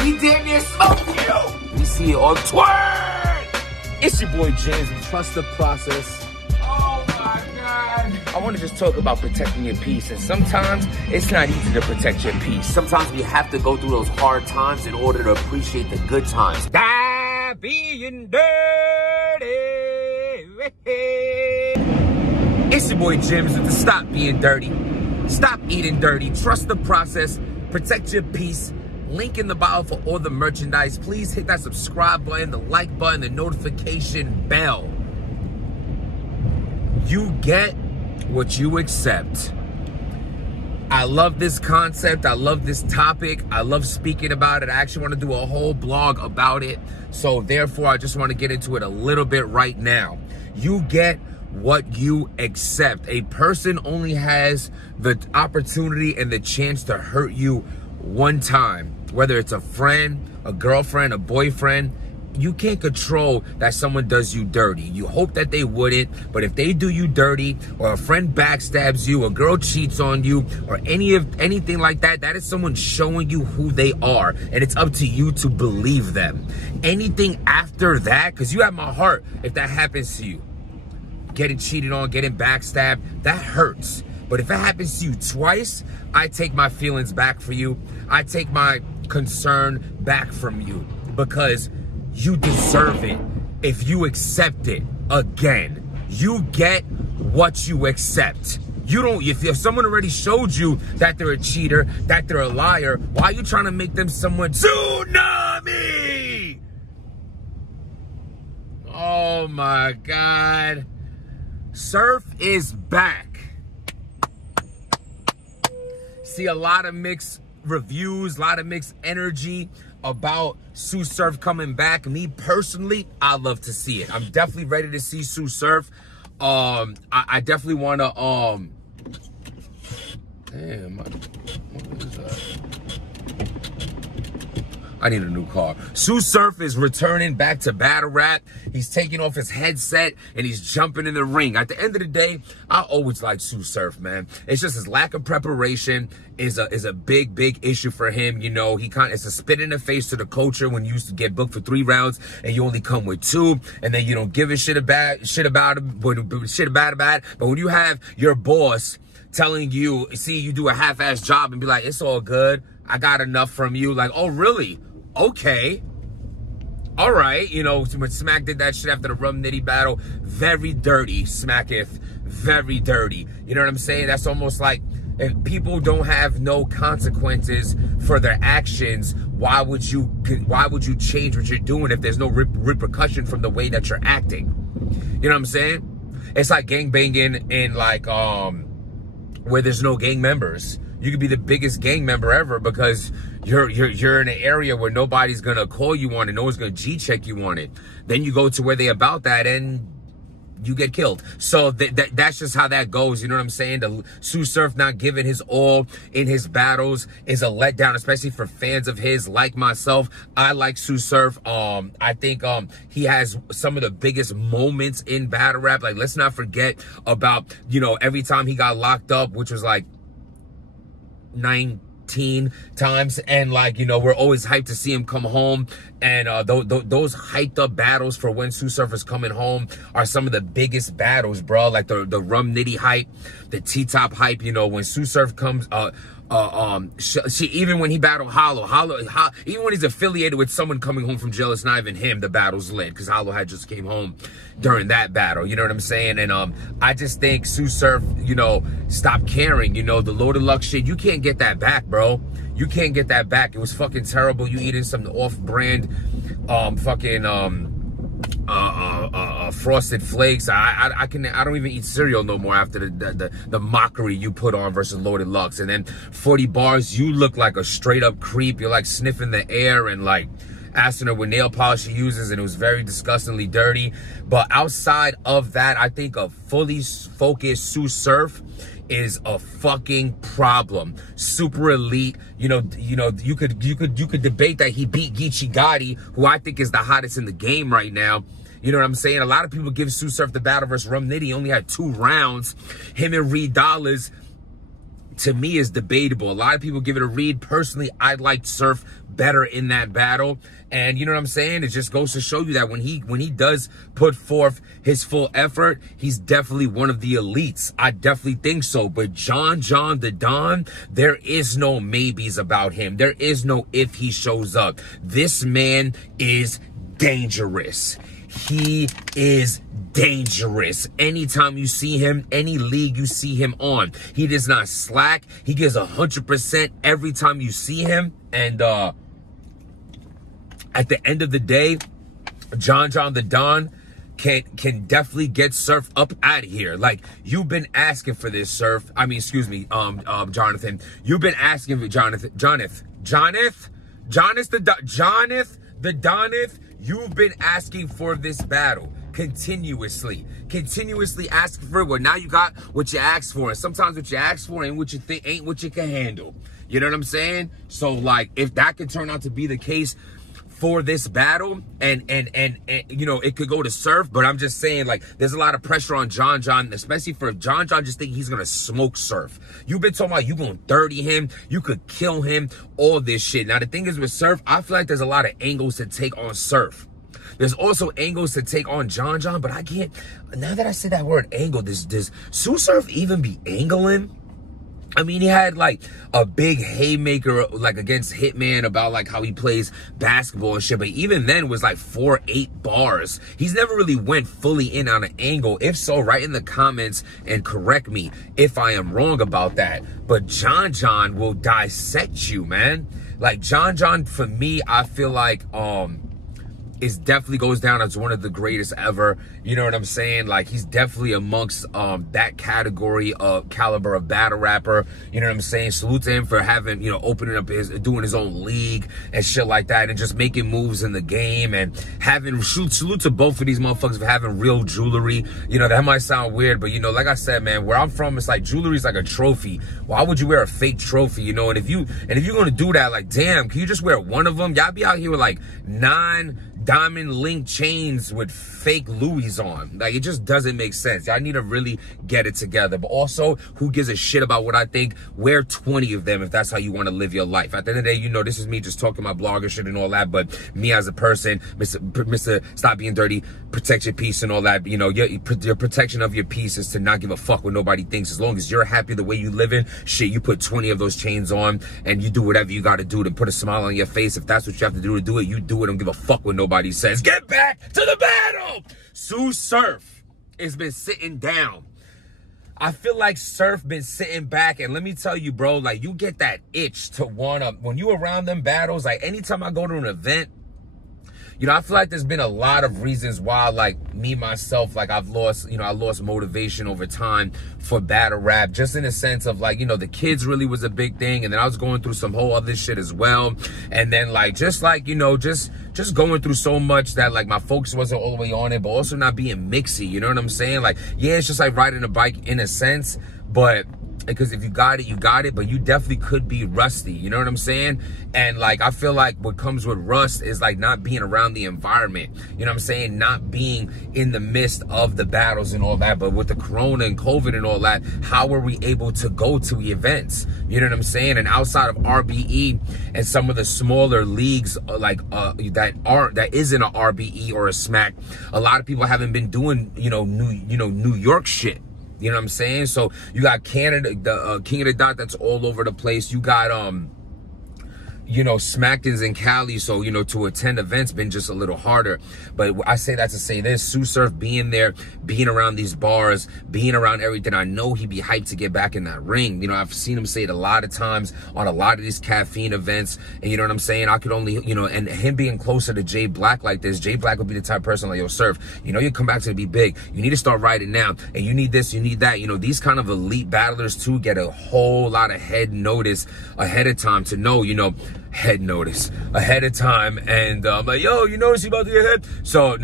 He damn near smoked you. We see it on Twitter. It's your boy James. Trust the process. Oh my God. I want to just talk about protecting your peace. And sometimes it's not easy to protect your peace. Sometimes we have to go through those hard times in order to appreciate the good times. Stop being dirty. It's your boy Jims with the Stop Being Dirty. Stop eating dirty. Trust the process. Protect your peace. Link in the bio for all the merchandise. Please hit that subscribe button, the like button, the notification bell. You get what you accept. I love this concept. I love this topic. I love speaking about it. I actually want to do a whole blog about it. So therefore, I just want to get into it a little bit right now. You get what you accept. A person only has the opportunity and the chance to hurt you one time. Whether it's a friend, a girlfriend, a boyfriend, you can't control that someone does you dirty. You hope that they wouldn't, but if they do you dirty, or a friend backstabs you, a girl cheats on you, or anything like that, that is someone showing you who they are, and it's up to you to believe them. Anything after that, because you have my heart if that happens to you. Getting cheated on, getting backstabbed, that hurts. But if it happens to you twice, I take my feelings back for you. I take my concern back from you, because you deserve it if you accept it again. You get what you accept. You don't, if someone already showed you that they're a cheater, that they're a liar, why are you trying to make them someone tsunami? Oh my God. Surf is back. See a lot of mixed reviews, a lot of mixed energy about Tsu Surf coming back. Me personally, I love to see it. I'm definitely ready to see Tsu Surf. I definitely want to damn, what is that? I need a new car. Tsu Surf is returning back to battle rap. He's taking off his headset and he's jumping in the ring. At the end of the day, I always like Tsu Surf, man. It's just his lack of preparation is a big issue for him. You know, it's a spit in the face to the culture when you used to get booked for 3 rounds and you only come with 2, and then you don't give a shit about it. But when you have your boss telling you, see, you do a half-ass job and be like, it's all good, I got enough from you. Like, oh, really? Okay. All right. You know, when Smack did that shit after the Rum Nitty battle, very dirty, Smacketh. Very dirty. You know what I'm saying? That's almost like, if people don't have no consequences for their actions, why would you change what you're doing if there's no repercussion from the way that you're acting? You know what I'm saying? It's like gangbanging in like, where there's no gang members. You could be the biggest gang member ever because you're in an area where nobody's gonna call you on it, no one's gonna G-check you on it. Then you go to where they about that and you get killed. So that's just how that goes. You know what I'm saying? The Tsu Surf not giving his all in his battles is a letdown, especially for fans of his like myself. I like Tsu Surf. I think he has some of the biggest moments in battle rap. Like, let's not forget about, you know, every time he got locked up, which was like 19 times, and like, you know, we're always hyped to see him come home. And those hyped up battles for when Tsu Surf is coming home are some of the biggest battles, bro. Like the Rum Nitty hype, the T-Top hype. You know, when Tsu Surf comes, even when he battled Hollow, even when he's affiliated with someone coming home from jail, it's not even him, the battle's lit, because Hollow had just came home during that battle. You know what I'm saying? And I just think Tsu Surf, you know, stop caring. You know, the Loaded Luck shit, you can't get that back, bro. You can't get that back. It was fucking terrible. You eating some off-brand Frosted Flakes. I don't even eat cereal no more after the mockery you put on versus Loaded Lux. And then 40 bars, you look like a straight up creep. You're like sniffing the air and like asking her what nail polish she uses, and it was very disgustingly dirty. But outside of that, I think a fully focused Tsu Surf is a fucking problem. Super elite. You know, you could debate that he beat Geechee Gotti, who I think is the hottest in the game right now. You know what I'm saying? A lot of people give Tsu Surf the battle versus Rum Nitty. He only had 2 rounds. Him and Reed Dollars to me is debatable. A lot of people give it a read. Personally, I liked Surf better in that battle. And you know what I'm saying? It just goes to show you that when he does put forth his full effort, he's definitely one of the elites. I definitely think so. But John the Don, there is no maybes about him. There is no if he shows up. This man is dangerous. He is dangerous. Anytime you see him, any league you see him on, he does not slack. He gives 100% every time you see him. And at the end of the day, John the Don can definitely get Surf up out of here. Like, you've been asking for this, Surf. I mean, excuse me, Jonathan. You've been asking for Jonathan the Doneth. You've been asking for this battle continuously asking for it. Well, now you got what you asked for, and sometimes what you asked for ain't what you think, ain't what you can handle. You know what I'm saying? So, like, if that could turn out to be the case for this battle, and you know, it could go to Surf, but I'm just saying, like, there's a lot of pressure on John, especially for John just think he's gonna smoke Surf. You've been talking about you gonna 30 him, you could kill him, all this shit. Now the thing is with Surf, I feel like there's a lot of angles to take on Surf. There's also angles to take on John, but I can't, now that I say that word angle, does Sue Surf even be angling? I mean, he had like a big haymaker like against Hitman about like how he plays basketball and shit, but even then was like 4-8 bars. He's never really went fully in on an angle. If so, write in the comments and correct me if I am wrong about that. But John will dissect you, man. Like John for me, I feel like is definitely goes down as one of the greatest ever. You know what I'm saying? Like, he's definitely amongst that category of caliber of battle rapper. You know what I'm saying? Salute to him for having, you know, opening up doing his own league and shit like that, and just making moves in the game, and having salute to both of these motherfuckers for having real jewelry. You know, that might sound weird, but you know, like I said, man, where I'm from, it's like jewelry is like a trophy. Why would you wear a fake trophy? You know, and if you're gonna do that, like, damn, can you just wear one of them? Y'all be out here with like 9 diamond link chains with fake Louis on. Like, it just doesn't make sense. Y'all need to really get it together. But also, who gives a shit about what I think? Wear 20 of them if that's how you want to live your life. At the end of the day, you know, this is me just talking my blogger shit and all that, but me as a person, Mr. Stop Being Dirty, protect your peace and all that. You know, your protection of your peace is to not give a fuck what nobody thinks. As long as you're happy the way you living, shit, you put 20 of those chains on and you do whatever you got to do to put a smile on your face. If that's what you have to do it, you do it. Don't give a fuck what nobody says. Get back to the battle. Sue Surf has been sitting down. I feel like Surf been sitting back, and let me tell you, bro, like, you get that itch to want to, when you around them battles, like, anytime I go to an event, you know, I feel like there's been a lot of reasons why, like, me, myself, like, I lost motivation over time for battle rap, just in a sense of, like, you know, the kids really was a big thing, and then I was going through some whole other shit as well, and then, like, just, like, you know, just going through so much that, like, my focus wasn't all the way on it, but also not being mixy, you know what I'm saying? Like, yeah, it's just like riding a bike in a sense, but because if you got it, you got it, but you definitely could be rusty, you know what I'm saying? And, like, I feel like what comes with rust is, like, not being around the environment, you know what I'm saying? Not being in the midst of the battles and all that. But with the corona and COVID and all that, how were we able to go to events? You know what I'm saying? And outside of RBE and some of the smaller leagues, like, that isn't a RBE or a SMAC, a lot of people haven't been doing, New York shit. You know what I'm saying? So you got Canada, the King of the Dot, that's all over the place. You got Smackdons in Cali, so, you know, to attend events been just a little harder. But I say that to say this, Sue Surf being there, being around these bars, being around everything, I know he'd be hyped to get back in that ring. You know, I've seen him say it a lot of times on a lot of these caffeine events, and you know what I'm saying? I could only, you know, and him being closer to Jay Black like this, Jay Black would be the type of person like, yo, Surf, you know, you come back to be big. You need to start writing now, and you need this, you need that. You know, these kind of elite battlers too get a whole lot of head notice ahead of time to know, you know, head notice ahead of time, and like, yo, you notice you about to get hit. So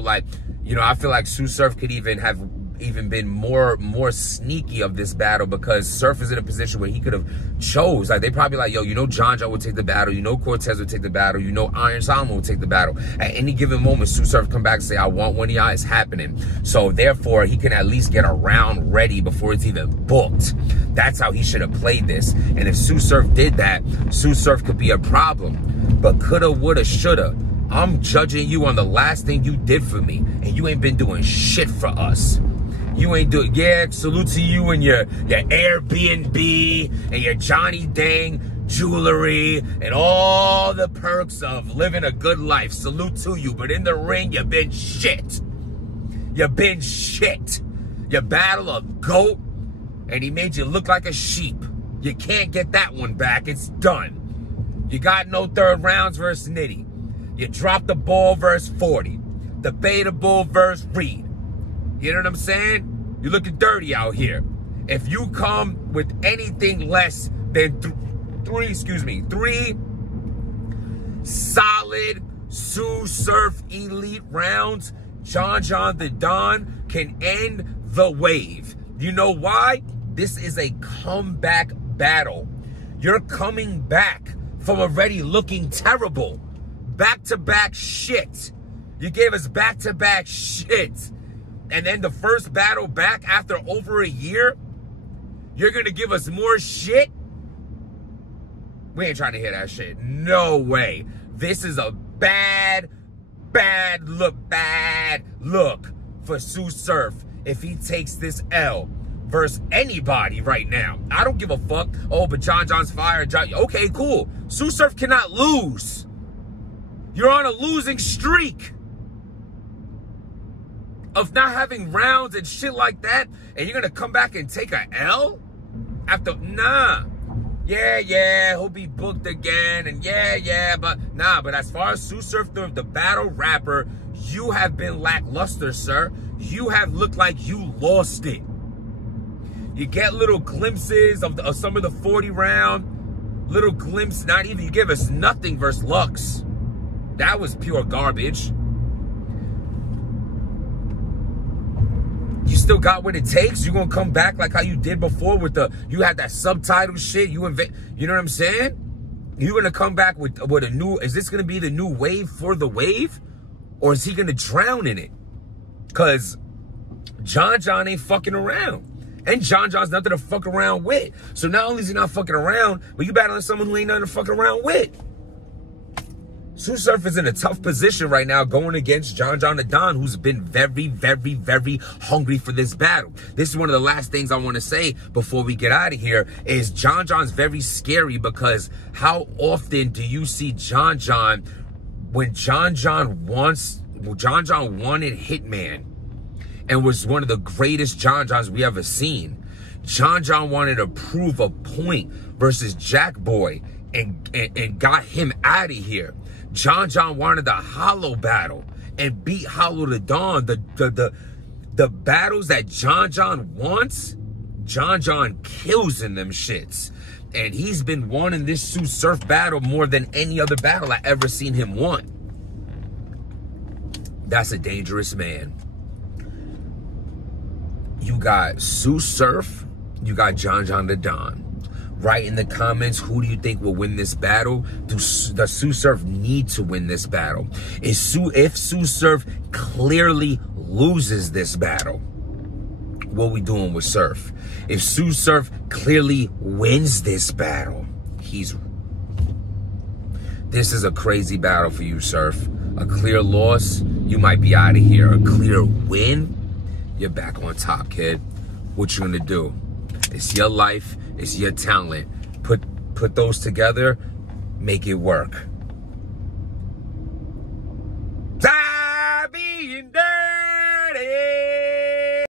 like, you know, I feel like Sue Surf could even have even been more sneaky of this battle, because Surf is in a position where he could have chose. Like, they probably like, yo, you know John John would take the battle, you know Cortez would take the battle, you know Iron Solomon would take the battle. At any given moment, Tsu Surf come back and say, I want one of y'all, it's happening. So therefore, he can at least get a round ready before it's even booked. That's how he should have played this. And if Tsu Surf did that, Tsu Surf could be a problem. But coulda, woulda, shoulda. I'm judging you on the last thing you did for me, and you ain't been doing shit for us. You ain't doing, yeah, salute to you and your Airbnb and your Johnny Dang jewelry and all the perks of living a good life. Salute to you, but in the ring, you've been shit. You've been shit. You battle a goat, and he made you look like a sheep. You can't get that one back. It's done. You got no third rounds versus Nitty. You dropped the ball versus 40. Debatable versus Reed. You know what I'm saying? You're looking dirty out here. If you come with anything less than three solid Tsu Surf elite rounds, John John the Don can end the wave. You know why? This is a comeback battle. You're coming back from already looking terrible. Back-to-back shit. You gave us back-to-back shit. And then the first battle back after over a year, you're going to give us more shit? We ain't trying to hear that shit. No way. This is a bad look for Tsu Surf if he takes this L versus anybody right now. I don't give a fuck. Oh, but John John's fired. Okay, cool. Tsu Surf cannot lose. You're on a losing streak of not having rounds and shit like that, and you're gonna come back and take a L after? Nah. Yeah, he'll be booked again, and yeah, but nah. But as far as Tsu Surf, the battle rapper, you have been lackluster, sir. You have looked like you lost it. You get little glimpses of some of the 40 round, little glimpse. Not even, you give us nothing versus Lux. That was pure garbage. You still got what it takes? You gonna come back like how you did before with you had that subtitle shit, you know what I'm saying? You gonna come back with a new, is this gonna be the new wave for the wave? Or is he gonna drown in it? Cause John John ain't fucking around. And John John's nothing to fuck around with. So not only is he not fucking around, but you battling someone who ain't nothing to fuck around with. Tsu Surf is in a tough position right now going against John John the Don, who's been very hungry for this battle. This is one of the last things I want to say before we get out of here is John John's very scary, because how often do you see John John, when John John wanted Hitman and was one of the greatest John Johns we ever seen. John John wanted to prove a point versus Jack Boy and got him out of here. John John wanted the Hollow battle and beat Hollow the Dawn. The battles that John John wants, John John kills in them shits. And he's been wanting this Tsu Surf battle more than any other battle I ever seen him won. That's a dangerous man. You got Tsu Surf, you got John John the Don. Write in the comments, who do you think will win this battle? Does Tsu Surf need to win this battle? If Tsu Surf clearly loses this battle, what we doing with Surf? If Tsu Surf clearly wins this battle, this is a crazy battle for you, Surf. A clear loss, you might be out of here. A clear win, you're back on top, kid. What you gonna do? It's your life. It's your talent. Put those together, make it work.